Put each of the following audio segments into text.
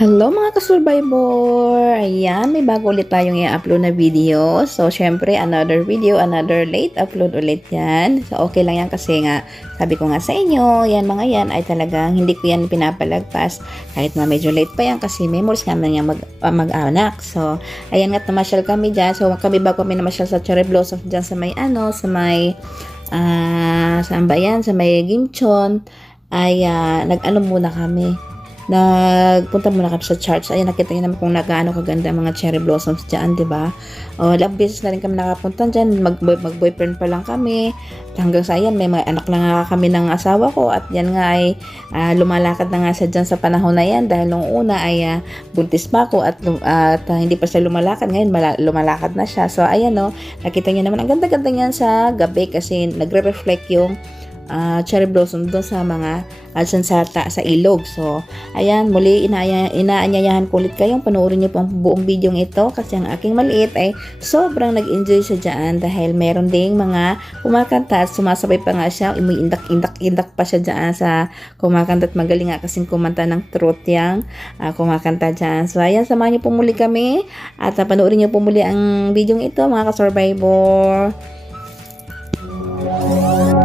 Hello mga ka-survivor! Ayan, may bago ulit tayong i-upload na video. So, syempre, another video, another late upload ulit yan. So, okay lang yan kasi nga, sabi ko nga sa inyo, yan mga yan ay talagang hindi ko yan pinapalagpas. Kahit na medyo late pa yan kasi memories nga na mag, ah, mag-anak. So, ayan nga, namasyal kami dyan. So, kami bago kami namasyal sa Cherry Blossom dyan sa may ano, sa may, ah, saan ba yan? Sa may Gimchon ay ah, nag-ano muna kami nagpunta muna kami sa church. Ayun, nakita niyo naman kung nagaano kaganda mga cherry blossoms dyan, di ba? O, ilang beses na rin kami nakapunta dyan. Mag, mag-boyfriend pa lang kami. Hanggang sa yan, may mga anak na nga kami ng asawa ko. At yan nga ay ah, lumalakad na nga siya dyan sa panahon na yan. Dahil nung una ay ah, buntis pa ako at, lum- at ah, hindi pa siya lumalakad. Ngayon, mala- lumalakad na siya. So, ayan no, nakita niyo naman, ang ganda-ganda niyan sa gabi kasi nagre-reflect yung ah, cherry blossom doon sa mga at sa, sa, ilog. So, ayan, muli inaaya, inaanyayahan ko ulit kayong panoorin niyo po ang buong video ito kasi ang aking maliit ay sobrang nag-enjoy siya dyan dahil meron ding mga kumakanta at sumasabay pa nga siya, umiindak-indak-indak pa siya dyan sa kumakanta at magaling nga kasing kumanta ng truth yang ah, kumakanta dyan. So, ayan, samahan niyo po muli kami at ah, panoorin niyo po muli ang video ito mga ka-survivor. Mga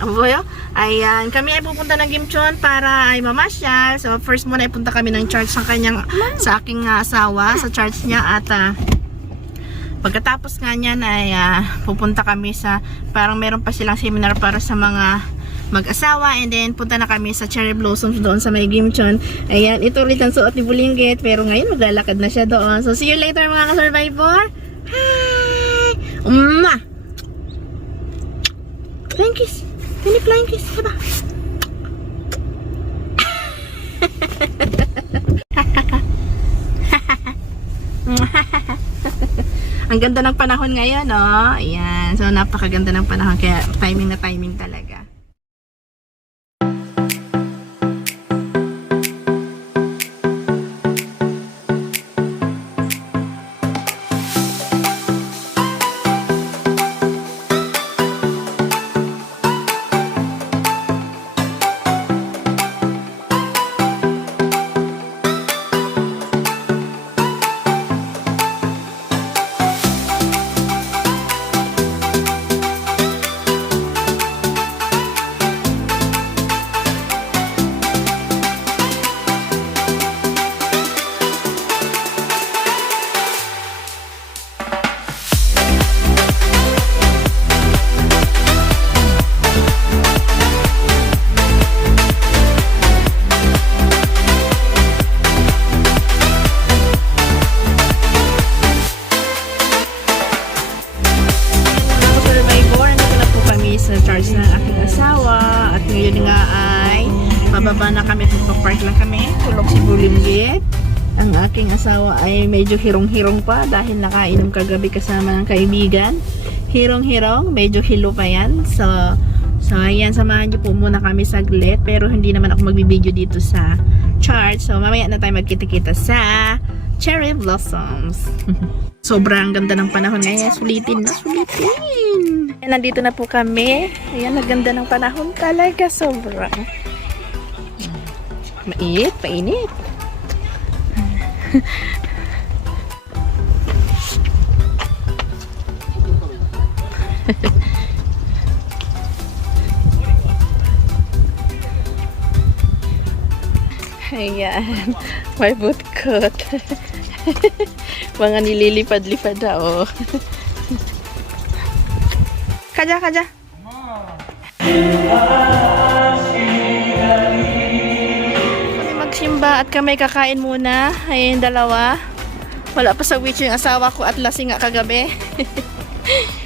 Buyo. Ayan, kami ay pupunta ng Gimchon para ay mamasyal. So, first muna ay punta kami ng church ng kanyang, sa aking ah, asawa, sa church niya at ah, pagkatapos nga niyan ay ah, pupunta kami sa, parang meron pa silang seminar para sa mga mag-asawa and then punta na kami sa Cherry Blossoms doon sa may Gimchon. Ayan, ito ulit ang suot ni Bulinggit pero ngayon maglalakad na siya doon. So, see you later mga ka-survivor. Hi! Umma! Flying kiss. Can you flying kiss? Diba? Ang ganda ng panahon ngayon, no? Ayan. So, napakaganda ng panahon. Kaya, timing na timing talaga. Medyo hirong-hirong pa dahil nakainom kagabi kasama ng kaibigan hirong-hirong, medyo hilo pa yan so, so ayan, samahan niyo po muna kami saglit pero hindi naman ako magbibideo dito sa charge so mamaya na tayo magkita-kita sa Cherry Blossoms Sobrang ganda ng panahon ngayon. Sulitin na, sulitin. Ayan, nandito na po kami. Ayan, naganda ng panahon talaga. Sobrang. Mainit, painit. Ayan. May butkot. Mga nililipad-lipad na, oh. kaja, kaja. Kami magsimba at kami kakain muna. Ayan, dalawa. Wala pa sa witch yung asawa ko at lasing nga kagabi.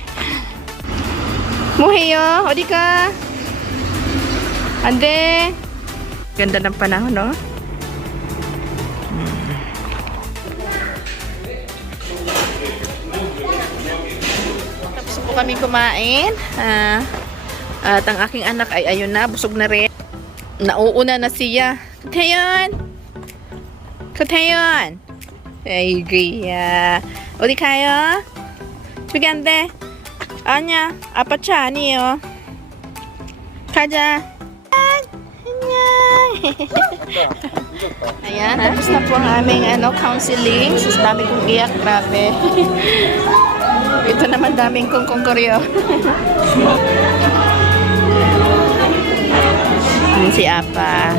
Muhiyo, o di ka. Ande. Ganda ng panahon, no? Tapos po kami kumain. Ah, at ang aking anak ay ayun na, busog na rin. Nauuna na siya. Katayon! Katayon! Ay, Gria. O di kayo? Bigande. Bigande. 아니야. 아빠 차 아니에요. 가자. 안녕. Ayan, tapos na po ang aming ano, counseling. Sus, dami kong iyak, grabe. Ito naman daming kong kongkoryo. Yan si Apa.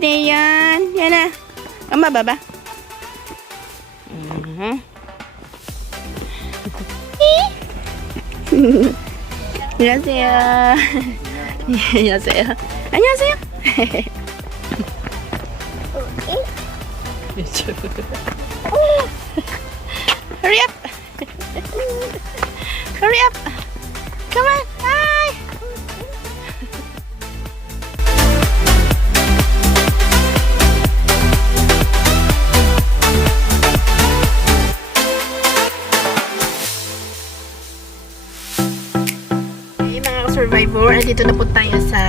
Dayan. Yan na. Ang baba. Mhm. 안녕하세요. 안녕하세요. 안녕하세요. Hurry up. Hurry up. Come on. Dito na po tayo sa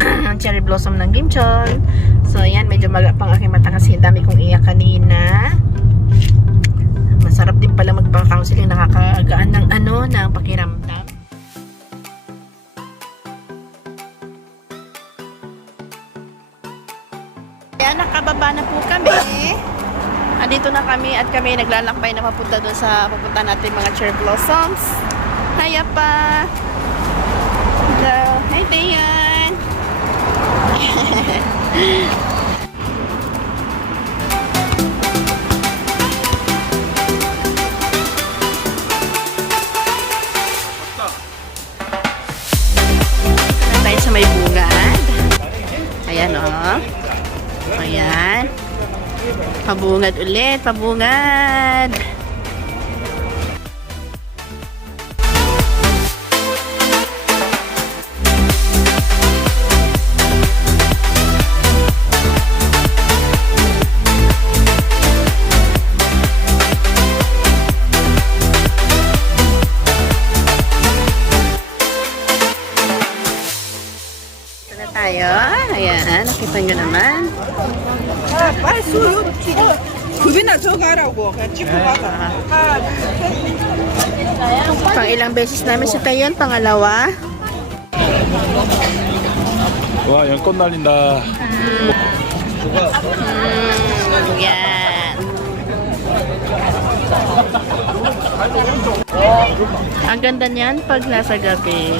cherry blossom ng Gimchon. So ayan, medyo maga pang aking mata kasi dami kong iyak kanina. Masarap din pala magpa-counseling, nakakagaan ng ano, ng pakiramdam. Ayan, nakababa na po kami. Andito na kami at kami naglalakbay na papunta doon sa pupunta natin mga cherry blossoms. Hiya pa! Hello. Hi, na tayo sa may bungad. Ayan, oh. Ayan. Pabungad ulit, pabungad. Ayan, nakita nyo naman. 아, 빨리 수 급이나 저 가라고 그냥 찍고 가자 하나 Pang ilang beses namin sa Tayon, pangalawa. 와 연꽃 날린다 Mm, yan. Ang ganda niyan pag nasa gabi.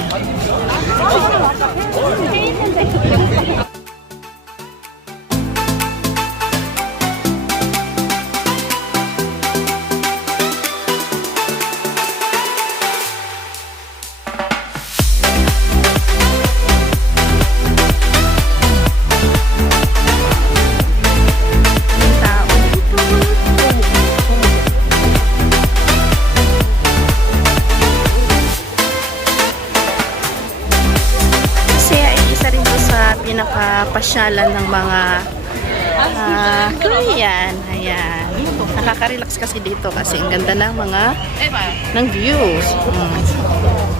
Sa pinakapasyalan ng mga ah Korean. Ayan. Nakaka-relax kasi dito kasi ang ganda ng mga ng views. Mm.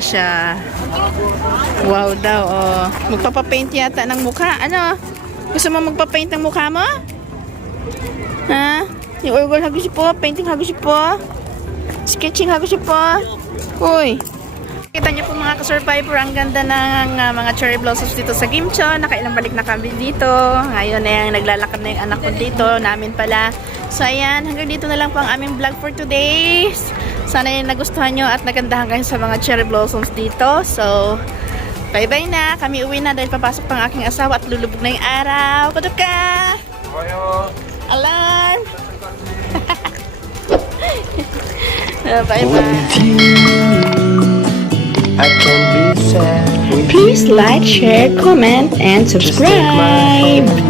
Siya. Wow daw, oh. Magpapapaint yata ng mukha. Ano? Gusto mo magpapaint ng mukha mo? Ha? Yung hago siya po, painting hago siya po. Sketching hago siya po. Uy. Kita niyo po mga ka-survivor, ang ganda ng uh, mga cherry blossoms dito sa Gimcho. Nakailang balik na kami dito. Ngayon na yung naglalakad na yung anak ko dito, namin pala. So ayan, hanggang dito na lang po ang aming vlog for today. Sana yung nagustuhan nyo at nagandahan kayo sa mga cherry blossoms dito. So, bye-bye na. Kami uwi na dahil papasok pang aking asawa at lulubog na yung araw. Kudot ka! Bye-bye. Can be sad with Please like, share, comment, and subscribe.